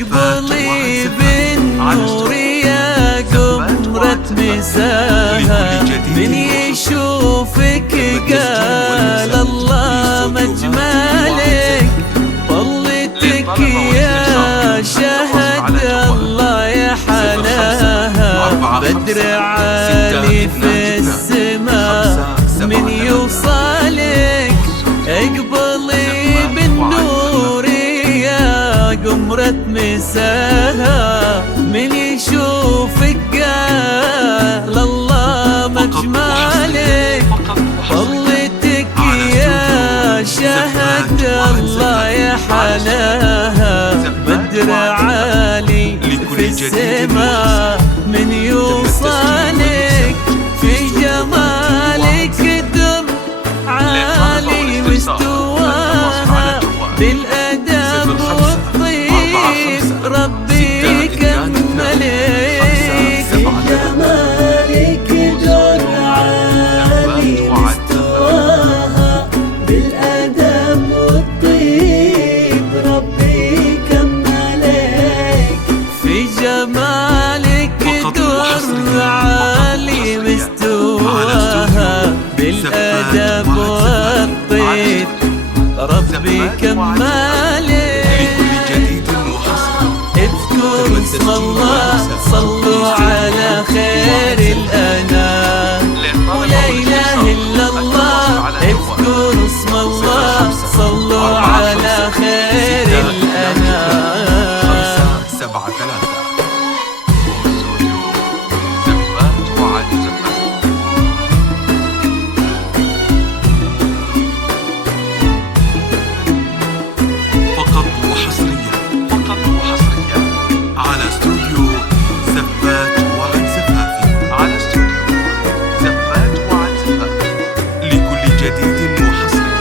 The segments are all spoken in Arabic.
اقبلي بالنور يا قمرة مساها، من يشوفك قال الله مجمالك، طلتك يا شهد الله يا حلاها، بدر عالي في السماء من يوصلك، اقبلي بالنور يا قمرة مساها، من يشوفك قال الله مجمالك، طلتك يا شهد الله يا حلاها، بدر عالي في السماء من يوصلك، في جمالك دم عالي مستواها، بالأدب والطيب ربي كملك، في جمالك دم عالي مستواها، بالأدب والطيب ربي كملك، في جمالك دم عالي مستواها، بالأدب والطيب ربي كمالك. اذكروا اسم الله صلوا على خير الأنام، ولا إله إلا الله، اذكروا اسم الله صلوا على خير الأنام. 5 7 3 زفات وعد زفات. فقط وحصريا على استوديو زفات وعد زفافي، على استوديو زفات وعد زفافي، لكل جديد وحصري.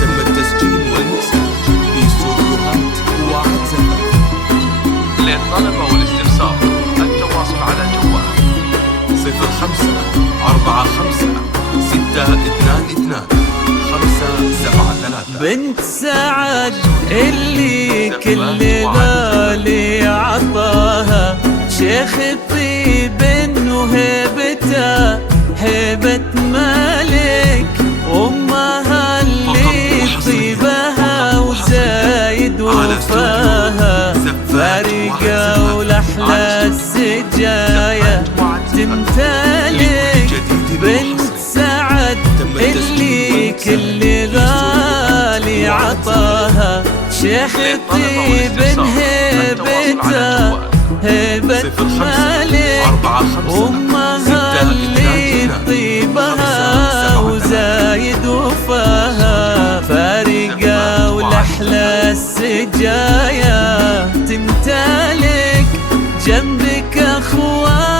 تم التسجيل والمكساج في استوديوهات وعد زفافي. للطلب والاستفسار التواصل على جوال 05 45 622 573. بنت سعد اللي كل بالي عطاها، شيخ الطيب وهيبته هيبة مالك، أمها اللي طيبها وزايد وفاها، فارقة ولحلى السجايا تمتلك، بنت سعد اللي كل غالي عطاها، شيخ الطيب هيبته هيبة مالك، أمها اللي طيبها وزايد وفاها، فارقة ولحلى السجايا تمتلك، جنبك أخوان